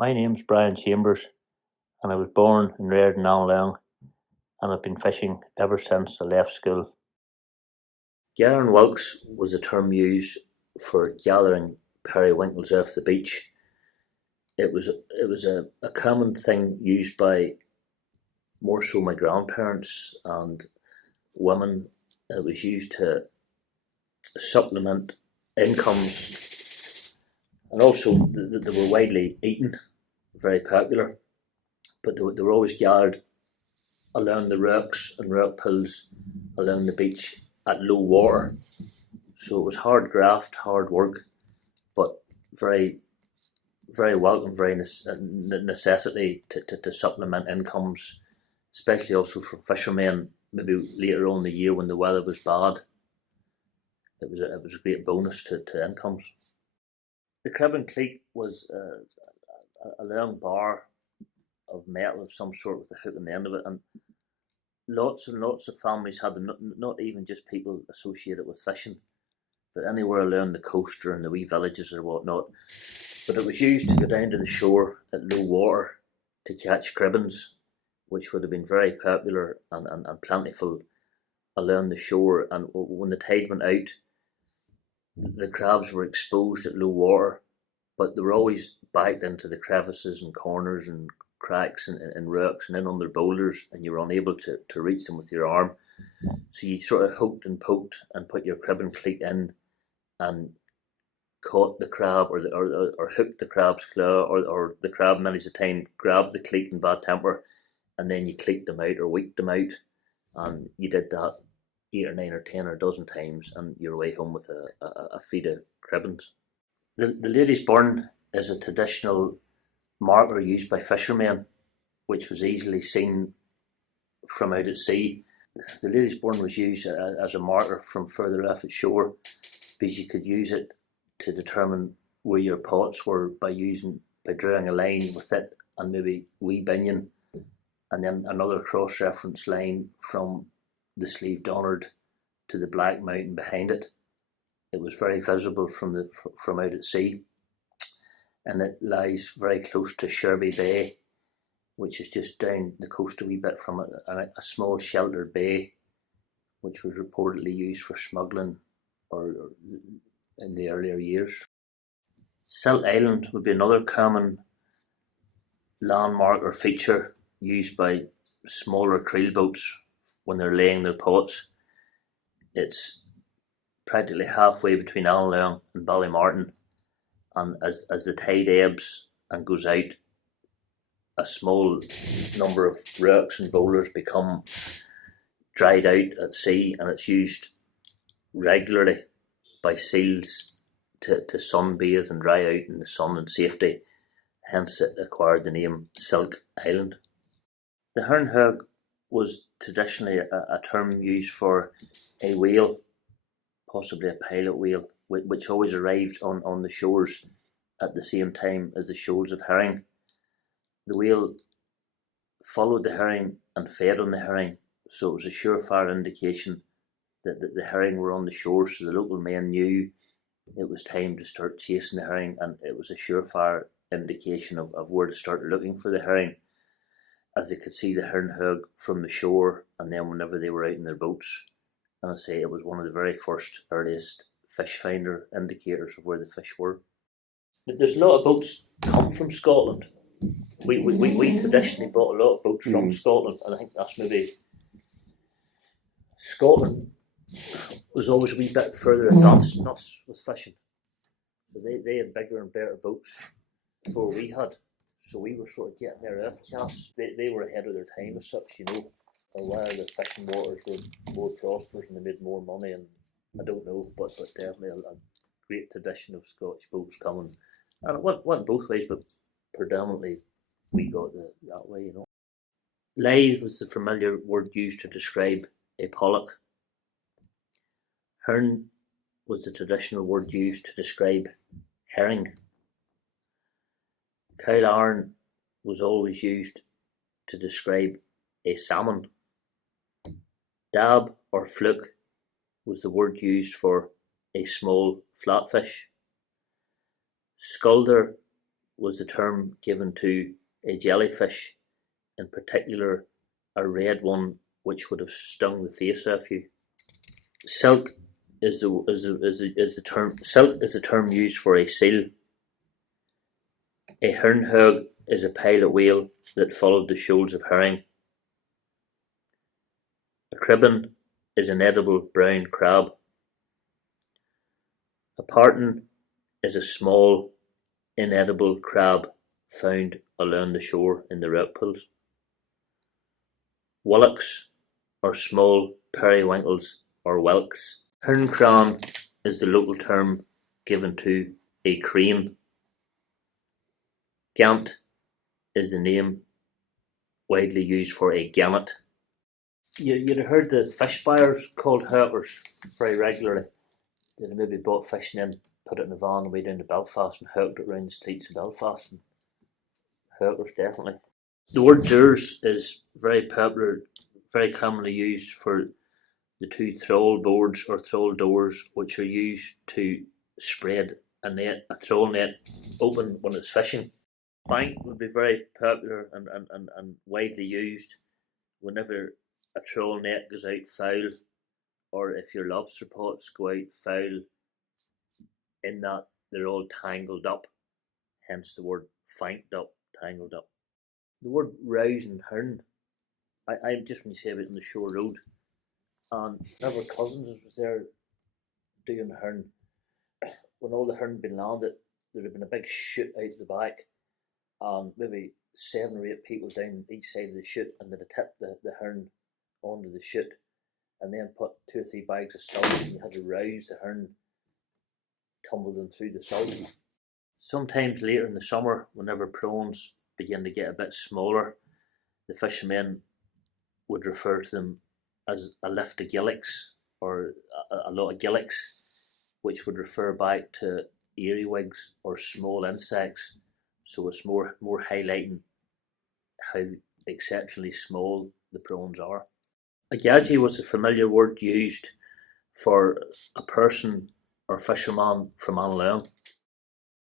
My name's Brian Chambers, and I was born and reared in Annaleong, and I've been fishing ever since I left school. Gathering whelks was a term used for gathering periwinkles off the beach. It was a common thing used by more so my grandparents and women. It was used to supplement incomes, and also they were widely eaten, very popular. But they were always gathered along the rocks and rock pools along the beach at low water. So it was hard graft, hard work, but very, very welcome, very necessity to supplement incomes, especially also for fishermen. Maybe later on in the year when the weather was bad, it was a great bonus to incomes. The crib and cleat was a long bar of metal of some sort with a hook on the end of it, and lots and lots of families had them. Not even just people associated with fishing, but anywhere along the coast or in the wee villages or whatnot. But it was used to go down to the shore at low water to catch cribbins, which would have been very popular and plentiful along the shore. And when the tide went out, the crabs were exposed at low water, but they were always backed into the crevices and corners and cracks and rocks and in under boulders, and you were unable to reach them with your arm. So you sort of hooked and poked and put your crib and cleat in and caught the crab or hooked the crab's claw, or the crab many a time grabbed the cleat in bad temper, and then you cleat them out or weaked them out, and you did that 8 or 9 or 10 or a dozen times, and you're away home with a feed of cribbins. The lady's burn is a traditional marker used by fishermen, which was easily seen from out at sea. The lady's burn was used as a marker from further off at shore, because you could use it to determine where your pots were by drawing a line with it and maybe wee binion, and then another cross-reference line from the Slieve Donard to the Black Mountain behind it. It was very visible from out at sea, and it lies very close to Sherby Bay, which is just down the coast a wee bit from it, a small sheltered bay, which was reportedly used for smuggling or in the earlier years. Silt Island would be another common landmark or feature used by smaller creel boats when they're laying their pots. It's practically halfway between Annaleong and Ballymartin, and as the tide ebbs and goes out, a small number of rocks and boulders become dried out at sea, and it's used regularly by seals to sunbathe and dry out in the sun in safety. Hence it acquired the name Silk Island. The hernhog was traditionally a term used for a whale, possibly a pilot whale, which always arrived on the shores at the same time as the shoals of herring. The whale followed the herring and fed on the herring, so it was a surefire indication that the herring were on the shore, so the local men knew it was time to start chasing the herring, and it was a surefire indication of where to start looking for the herring, as they could see the hernhog from the shore, and then whenever they were out in their boats. And I say it was one of the very first, earliest fish finder indicators of where the fish were. There's a lot of boats come from Scotland. We traditionally bought a lot of boats from Scotland, and I think that's maybe Scotland was always a wee bit further advanced than us with fishing. So they had bigger and better boats before we had. So we were sort of getting there off chance. They were ahead of their time as such, or whether the fishing waters were more prosperous and they made more money, and I don't know, but definitely a great tradition of Scottish boats coming. And it went both ways, but predominantly we got that way, Live was the familiar word used to describe a pollock. Hern was the traditional word used to describe herring. Cowlarn was always used to describe a salmon. Dab or fluke was the word used for a small flatfish. Sculder was the term given to a jellyfish, in particular a red one which would have stung the face off you. Silk is the term used for a seal. A hernhug is a pilot whale that followed the shoals of herring. A cribbin is an edible brown crab. A parton is a small, inedible crab found along the shore in the rock pools. Wallachs are small periwinkles or whelks. Herncran is the local term given to a crane. Gant is the name widely used for a gannet. You'd have heard the fish buyers called hawkers very regularly. They'd maybe bought fish and then put it in a van away down to Belfast and hawked it around the streets of Belfast. And hawkers, definitely. The word doors is very popular, very commonly used for the two trawl boards or trawl doors, which are used to spread a trawl net open when it's fishing. Bank would be very popular and widely used whenever a trawl net goes out foul, or if your lobster pots go out foul, in that they're all tangled up, hence the word fanked up, tangled up. The word rouse and hern, I just when you say about on the shore road, and whenever cousins was there doing hern, when all the hern had been landed, there had been a big chute out the back, and maybe 7 or 8 people down each side of the chute, and they'd tip the hern onto the chute, and then put 2 or 3 bags of salt, and you had to rouse the hern, tumble them through the salt. Sometimes later in the summer, whenever prawns begin to get a bit smaller, the fishermen would refer to them as a lift of gillicks or a lot of gillicks, which would refer back to earwigs or small insects. So it's more highlighting how exceptionally small the prawns are. A gadgie was a familiar word used for a person or fisherman from Annaleon.